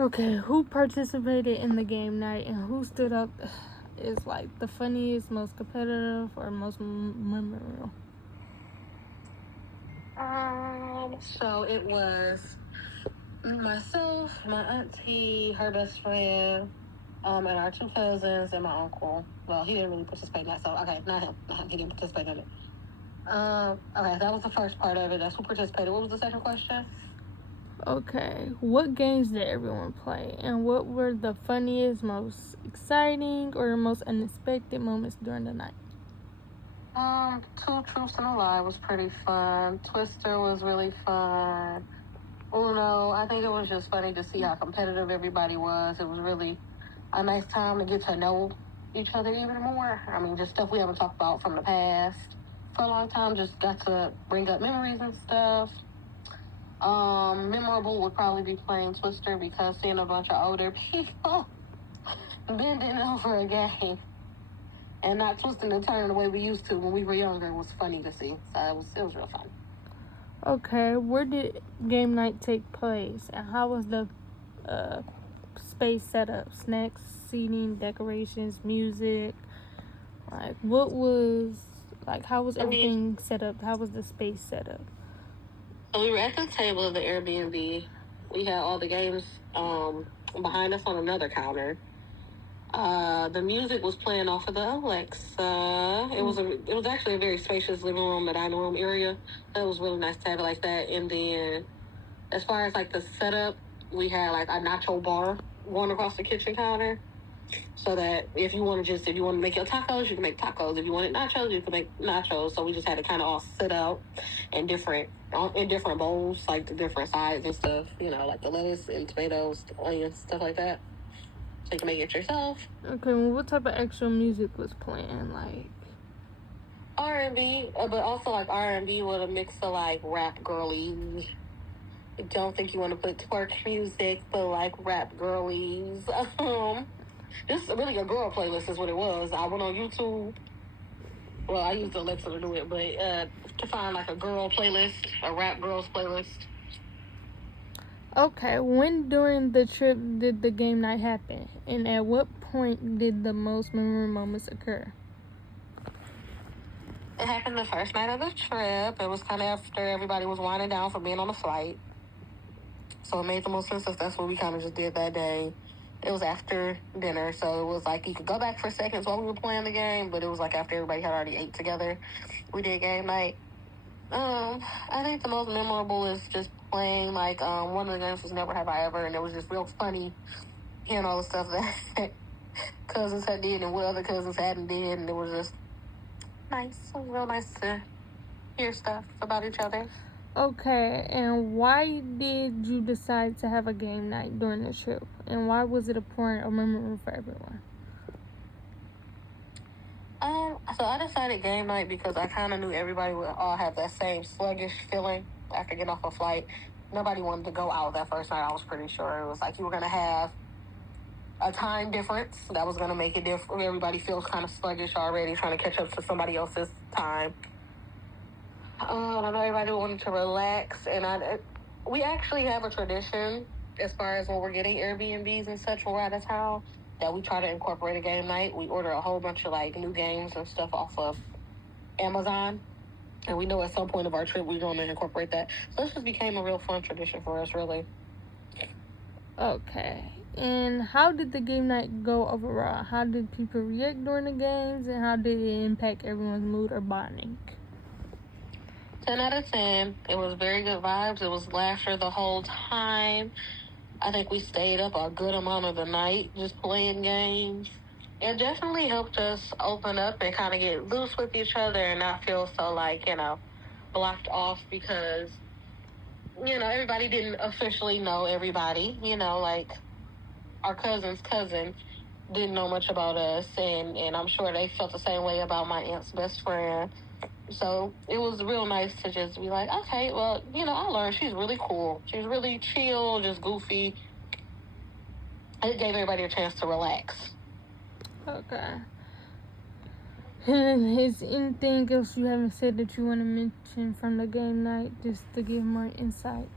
Okay, who participated in the game night and who stood up is like the funniest, most competitive, or most memorable? So it was myself, my auntie, her best friend, and our two cousins and my uncle. Well, he didn't really participate in that, so okay, not him. He didn't participate in it. Okay, that was the first part of it. That's who participated. What was the second question? Okay, what games did everyone play, and what were the funniest, most exciting, or most unexpected moments during the night? Two Truths and a Lie was pretty fun. Twister was really fun. Uno, I think it was just funny to see how competitive everybody was. It was really a nice time to get to know each other even more. I mean, just stuff we haven't talked about from the past for a long time. Just got to bring up memories and stuff. Memorable would probably be playing Twister because seeing a bunch of older people bending over a game and not twisting and turning the way we used to when we were younger was funny to see. So it was real fun. Okay, where did game night take place, and how was the space set up? Snacks, seating, decorations, music. Like, what was how was everything set up? How was the space set up? So we were at the table of the Airbnb. We had all the games behind us on another counter. The music was playing off of the Alexa. It was actually a very spacious living room, and dining room area. It was really nice to have it like that. And then, as far as like the setup, we had like a nacho bar going across the kitchen counter, so that if you want to make your tacos, you can make tacos. If you wanted nachos, you can make nachos. So we just had it kind of all set out in different bowls, like the different sides and stuff. Like the lettuce and tomatoes, the onions, stuff like that. So you can make it yourself. Okay, well, what type of actual music was playing? Like R&B, but also like R&B with a mix of like rap girlies. I don't think you want to put twerk music, but like rap girlies. This is really a girl playlist is what it was. I went on YouTube. Well, I used Alexa to do it, but to find like a girl playlist, a rap girls playlist. okay, when during the trip did the game night happen, and at what point did the most memorable moments occur? It happened the first night of the trip. It was kind of after everybody was winding down from being on the flight. So it made the most sense if that's what we kind of just did that day. It was after dinner, so it was like you could go back for seconds while we were playing the game, but it was like after everybody had already ate together, we did game night. I think the most memorable is just playing like one of the games was Never Have I Ever, and it was just real funny hearing all the stuff that cousins had did and what other cousins hadn't did, and it was just nice. It was real nice to hear stuff about each other. Okay, and why did you decide to have a game night during the trip? And why was it important or memorable for everyone? So I decided game night because I kind of knew everybody would all have that same sluggish feeling after getting off a flight. Nobody wanted to go out that first night. I was pretty sure it was like you were gonna have a time difference that was gonna make it different. Everybody feels kind of sluggish already, trying to catch up to somebody else's time. I know everybody wanted to relax, and we actually have a tradition as far as when we're getting Airbnbs and such when we're out of town that we try to incorporate a game night. We order a whole bunch of like new games and stuff off of Amazon, and we know at some point of our trip we're going to incorporate that. So this just became a real fun tradition for us, really. Okay, and how did the game night go overall? How did people react during the games, and how did it impact everyone's mood or bonding? 10 out of 10. It was very good vibes. It was laughter the whole time. I think we stayed up a good amount of the night just playing games. It definitely helped us open up and kind of get loose with each other and not feel so like, blocked off because, everybody didn't officially know everybody. Like our cousin's cousin didn't know much about us, and I'm sure they felt the same way about my aunt's best friend. So it was real nice to just be like, okay, well, I learned she's really cool. She's really chill, just goofy. It gave everybody a chance to relax. Okay. And is anything else you haven't said that you want to mention from the game night, just to give more insight?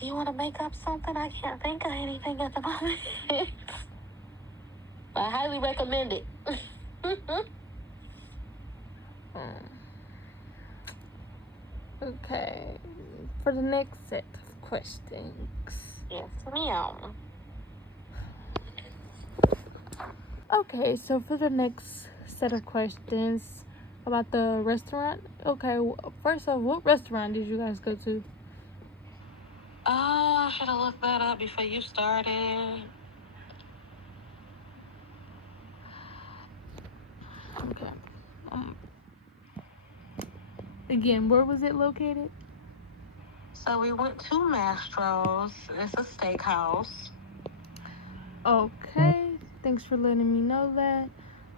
You want to make up something? I can't think of anything at the moment. I highly recommend it. Okay. For the next set of questions. Yes, ma'am. Okay, so for the next set of questions about the restaurant. Okay, first off, what restaurant did you guys go to? Oh, I should have looked that up before you started. Okay. Again, where was it located? So we went to Mastro's. It's a steakhouse. Okay, thanks for letting me know that.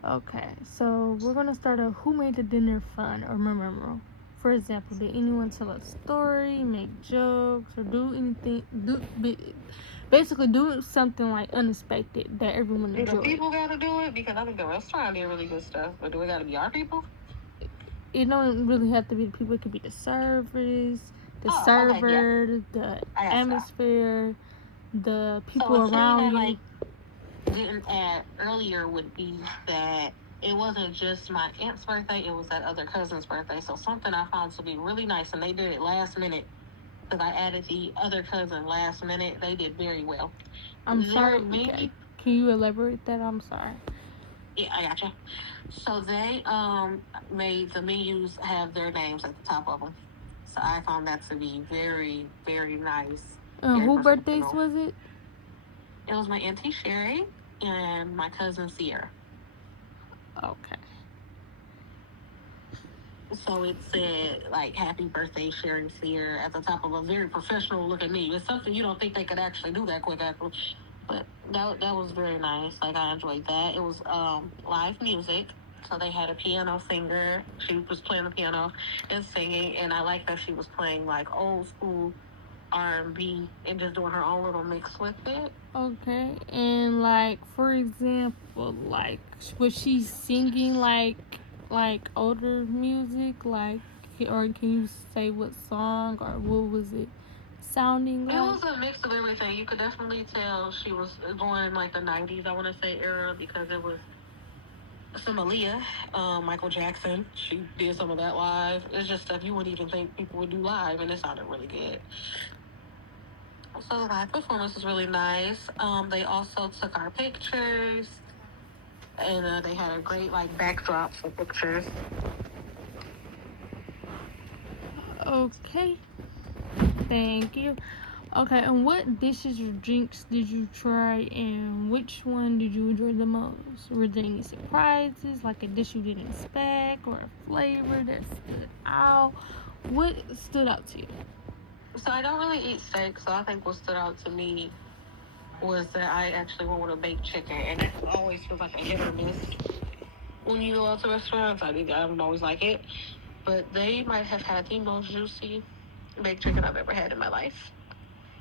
Okay, so we're gonna start out. Who made the dinner fun or memorable? For example, did anyone tell a story, make jokes, or do anything? Basically, do something like unexpected that everyone Do the enjoyed. people got to do it? Because I think the restaurant did really good stuff. But do it got to be our people? It don't really have to be the people. It could be the servers, the Oh, server, okay, the I got atmosphere, the So people a thing around that you. like didn't add earlier would be that it wasn't just my aunt's birthday; it was that other cousin's birthday. So something I found to be really nice, and they did it last minute because I added the other cousin last minute. They did very well. I'm Their sorry. menu- Okay. Can you elaborate that? I'm sorry. Yeah, I gotcha. So they made the menus have their names at the top of them. So I found that to be very, very nice. Very Who birthdays professional. was it? It was my auntie Sherry and my cousin Sierra. Okay. So it said like "Happy Birthday, Sherry Sierra" at the top of a very professional looking menu. It's something you don't think they could actually do that quick, actually. But that was very nice. Like I enjoyed that. It was live music. So they had a piano singer. She was playing the piano and singing, and I like that she was playing like old school R&B and just doing her own little mix with it. Okay. And like, for example, like, was she singing like older music, like, or can you say what song or what was it sounding like? It was a mix of everything. You could definitely tell she was going in like the 90s, I want to say, era, because it was some Aaliyah, Michael Jackson. She did some of that live. It's just stuff you wouldn't even think people would do live, and it sounded really good. So the live performance was really nice. They also took our pictures, and they had a great like backdrop for pictures. Okay. Thank you. Okay, and what dishes or drinks did you try, and which one did you enjoy the most? Were there any surprises, like a dish you didn't expect, or a flavor that stood out? What stood out to you? So I don't really eat steak, so I think what stood out to me was that I actually went with a baked chicken, and it always feels like a hit or miss when you go out to restaurants. I don't always like it, but they might have had the most juicy baked chicken I've ever had in my life.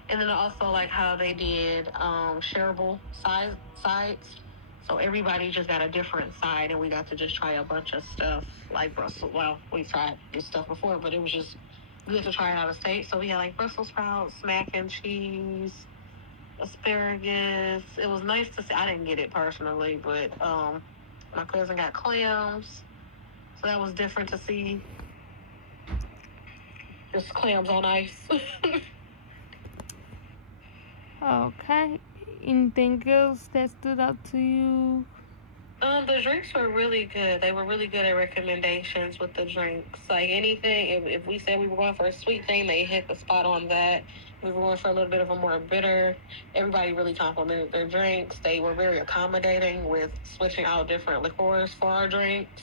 And then I also like how they did shareable sides. So everybody just got a different side, and we got to just try a bunch of stuff like Brussels. Well, we've tried this stuff before, but it was just good to try it out of state. So we had like Brussels sprouts, mac and cheese, asparagus. It was nice to see. I didn't get it personally, but my cousin got clams, so that was different to see. Just clams on ice. Okay. Anything else that stood out to you? The drinks were really good. They were really good at recommendations with the drinks. Like anything, if we said we were going for a sweet thing, they hit the spot on that. We were going for a little bit of a more bitter. Everybody really complimented their drinks. They were very accommodating with switching out different liqueurs for our drinks.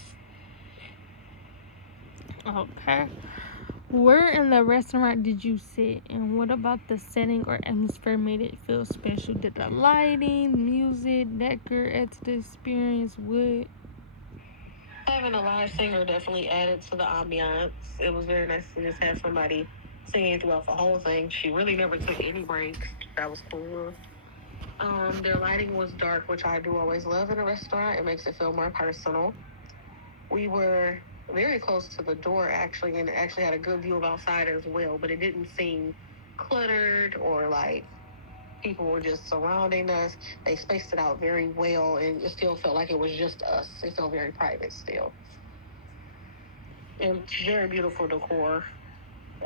Okay. Where in the restaurant did you sit, and what about the setting or atmosphere made it feel special? Did the lighting, music, decor add to the experience? What? Having a live singer definitely added to the ambiance. It was very nice to just have somebody singing throughout the whole thing. She really never took any breaks. That was cool. Their lighting was dark, which I do always love in a restaurant. It makes it feel more personal. We were very close to the door, actually, and it actually had a good view of outside as well, but it didn't seem cluttered or like people were just surrounding us. They spaced it out very well, and it still felt like it was just us. It felt very private still. And very beautiful decor.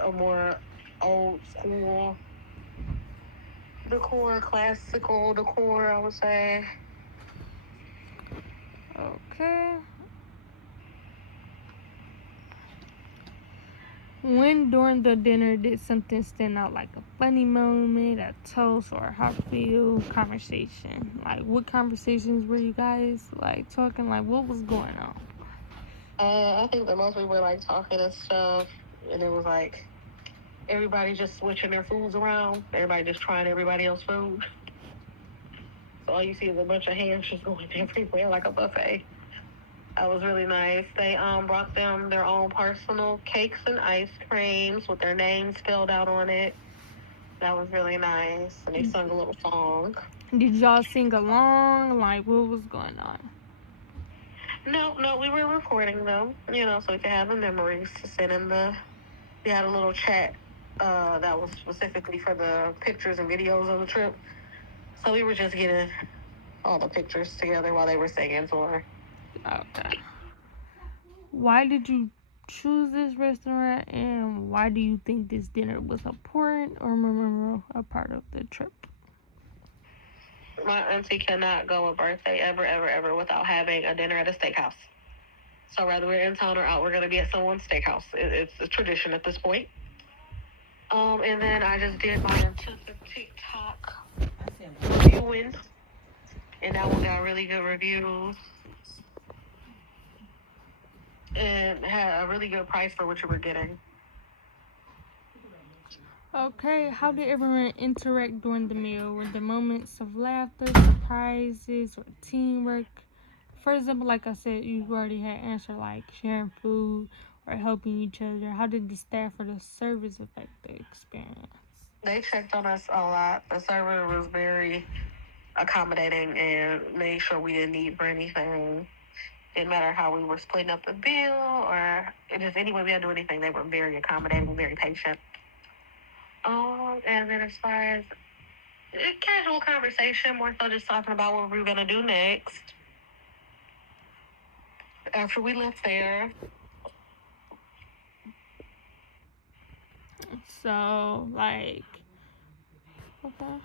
A more old school decor, classical decor, I would say. Okay. When during the dinner did something stand out, like a funny moment, a toast, or a heartfelt conversation? Like, what conversations were you guys like talking? Like, what was going on? I think the most we were like talking and stuff, and it was like everybody just switching their foods around. Everybody just trying everybody else's food. So all you see is a bunch of hands just going everywhere like a buffet. That was really nice. They brought them their own personal cakes and ice creams with their names spelled out on it. That was really nice. And they sung a little song. Did y'all sing along? Like, what was going on? No, we were recording them, so we could have the memories to send in we had a little chat that was specifically for the pictures and videos of the trip. So we were just getting all the pictures together while they were singing for her. Okay. Why did you choose this restaurant, and why do you think this dinner was important or memorable a part of the trip? My auntie cannot go a birthday ever without having a dinner at a steakhouse. So whether we're in town or out, we're going to be at someone's steakhouse. It's a tradition at this point. And then I just did my intensive TikTok reviewing, and that one got really good reviews. And had a really good price for what you were getting. Okay, how did everyone interact during the meal? Were there moments of laughter, surprises, or teamwork? For example, like I said, you already had answered like sharing food or helping each other. How did the staff or the service affect the experience? They checked on us a lot. The server was very accommodating and made sure we didn't need for anything. Didn't matter how we were splitting up the bill or just any way we had to do anything. They were very accommodating, very patient. And then as far as casual conversation, more so just talking about what we were gonna do next after we left there. So, like, okay.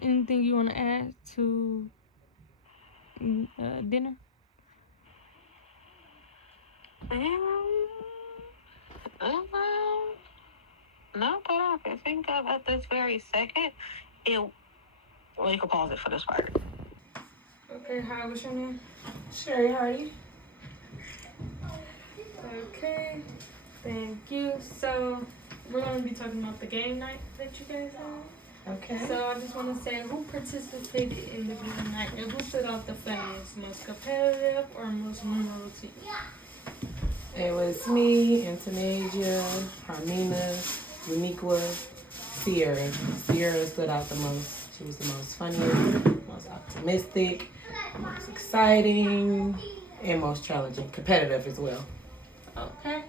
Anything you want to add to dinner? Not that I can think of at this very second. Well, you can pause it for this part. Okay, hi, what's your name? Sherry Hardy. Okay, thank you. So, we're going to be talking about the game night that you guys had. Okay. So, I just want to say who participated in the game night and who stood out the funniest, most competitive, or most memorable to you? It was me, Antonasia, Harmina, Uniqua, Sierra. Sierra stood out the most. She was the most funniest, most optimistic, most exciting, and most challenging. Competitive as well. Okay.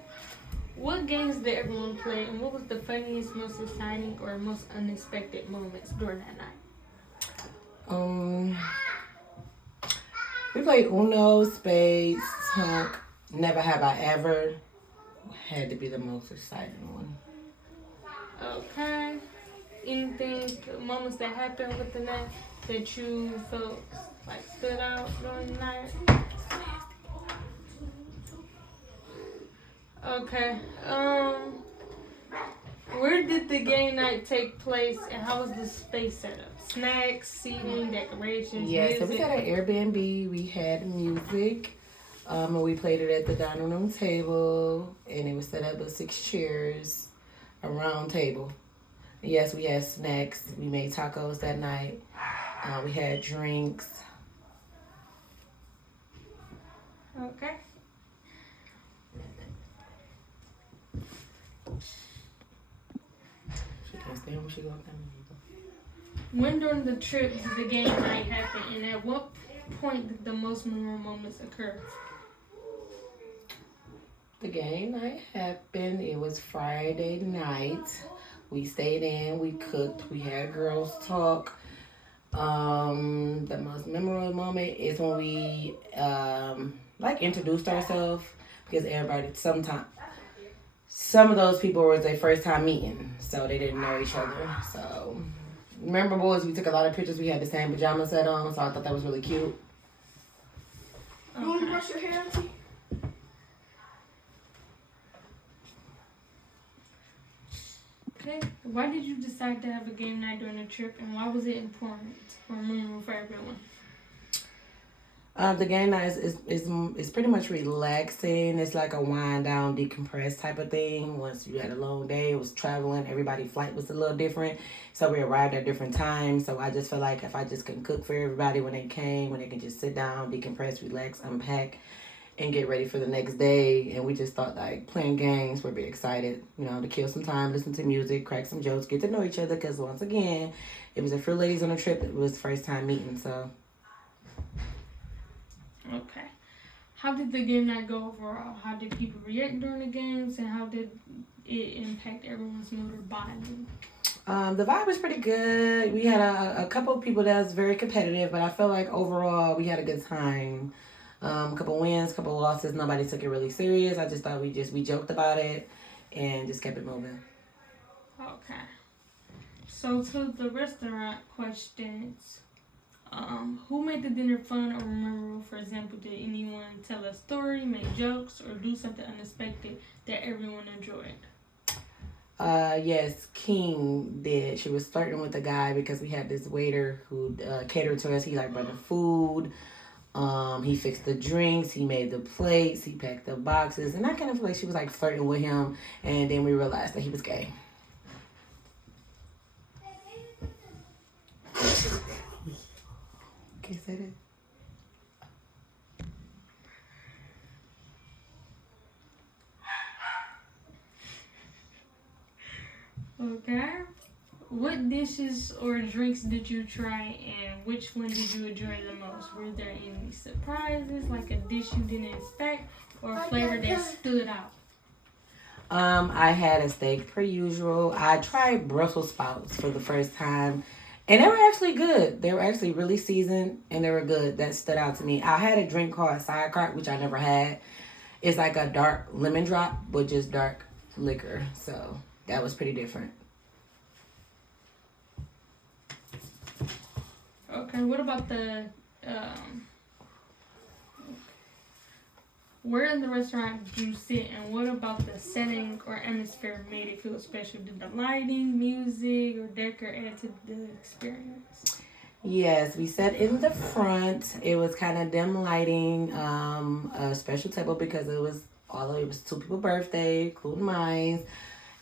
What games did everyone play, and what was the funniest, most exciting, or most unexpected moments during that night? We played Uno, Spades, Tunk. Never Have I Ever. Had to be the most exciting one. Okay. Anything, moments that happened with the night that you felt like stood out during the night? Okay. Where did the game night take place, and how was the space set up? Snacks, seating, decorations, yes, music? it was at an Airbnb. We had music. And we played it at the dining room table, and it was set up with 6 chairs, a round table. And yes, we had snacks. We made tacos that night. We had drinks. Okay. She can't stand when she goes down. When during the trip did the game night happen, and at what point did the most memorable moments occur? The game night happened. It was Friday night. We stayed in, we cooked, we had girls talk. The most memorable moment is when we like introduced ourselves because everybody sometimes some of those people was their first time meeting, so they didn't know each other. So memorable was we took a lot of pictures. We had the same pajama set on, so I thought that was really cute. You want to brush your hair, Auntie? Okay. Why did you decide to have a game night during the trip, and why was it important or memorable for everyone? The game night is pretty much relaxing. It's like a wind down, decompress type of thing. Once you had a long day, it was traveling. Everybody's flight was a little different, so we arrived at different times. So I just feel like if I just can cook for everybody when they came, when they can just sit down, decompress, relax, unpack, and get ready for the next day. And we just thought like playing games, we'd be excited, to kill some time, listen to music, crack some jokes, get to know each other. Because once again, it was a few ladies on a trip. It was first time meeting, so. Okay. How did the game night go overall? How did people react during the games, and how did it impact everyone's mood or bonding? The vibe was pretty good. We had a couple of people that was very competitive, but I feel like overall we had a good time. A couple wins, a couple losses. Nobody took it really serious. I just thought we joked about it and just kept it moving. Okay. So to the restaurant questions. Who made the dinner fun or memorable? For example, did anyone tell a story, make jokes, or do something unexpected that everyone enjoyed? Yes, King did. She was flirting with a guy because we had this waiter who catered to us. He like brought the food. He fixed the drinks. He made the plates. He packed the boxes, and I kind of feel like she was like flirting with him. And then we realized that he was gay. Okay, say that. Okay. What dishes or drinks did you try, and which one did you enjoy the most? Were there any surprises, like a dish you didn't expect, or a flavor that stood out? I had a steak per usual. I tried Brussels sprouts for the first time. And they were actually good. They were actually really seasoned and they were good. That stood out to me. I had a drink called Sidecar, which I never had. It's like a dark lemon drop, but just dark liquor. So that was pretty different. Okay, what about the where in the restaurant did you sit, and what about the setting or atmosphere made it feel special? Did the lighting, music, or decor add to the experience? Yes, we sat in the front. It was kind of dim lighting, a special table because it was two people's birthday, including mine.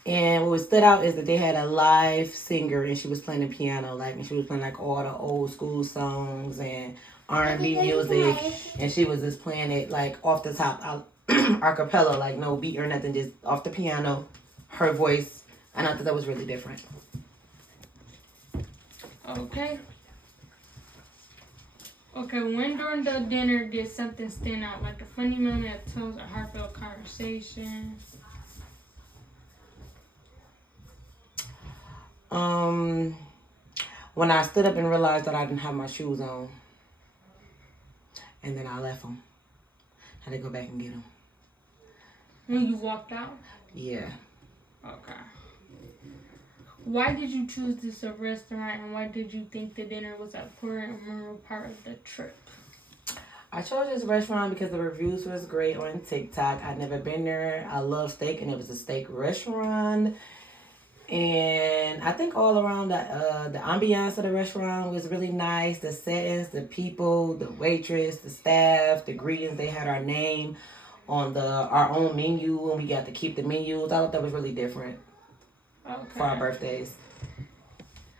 And what stood out is that they had a live singer and she was playing the piano, and she was playing like all the old school songs and R&B music, and she was just playing it like off the top, a cappella, like no beat or nothing, just off the piano, her voice, and I thought that was really different. Okay. Okay, when during the dinner did something stand out, like a funny moment, a toast, a heartfelt conversation? When I stood up and realized that I didn't have my shoes on, and then I left them. Had to go back and get them. When you walked out? Yeah. Okay. Why did you choose this restaurant, and why did you think the dinner was an important and memorable part of the trip? I chose this restaurant because the reviews was great on TikTok. I'd never been there. I love steak, and it was a steak restaurant. And I think all around the ambiance of the restaurant was really nice. The settings, the people, the waitress, the staff, the greetings. They had our name on our own menu, and we got to keep the menus. I thought that was really different for our birthdays.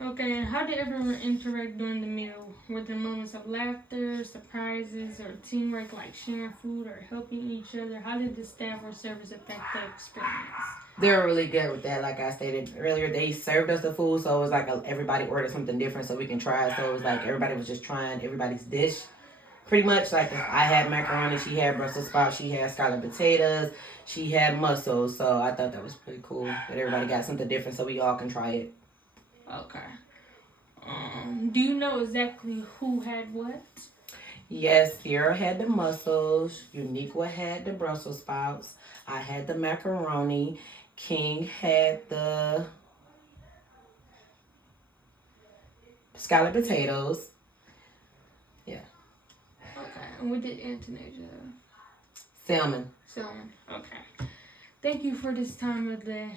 Okay, and how did everyone interact during the meal? Were there moments of laughter, surprises, or teamwork, like sharing food or helping each other? How did the staff or service affect the experience? They were really good with that. Like I stated earlier, they served us the food, so it was like everybody ordered something different so we can try. So it was like everybody was just trying everybody's dish pretty much like I had macaroni, she had Brussels sprouts, she had scalloped potatoes, she had mussels. So I thought that was pretty cool that everybody got something different so we all can try it. Okay. Do you know exactly who had what? Yes, Sierra had the mussels, Uniqua had the Brussels sprouts, I had the macaroni, King had the scalloped potatoes. Yeah. Okay. And what did Antonasia have? Salmon. Salmon. Okay. Thank you for this time of the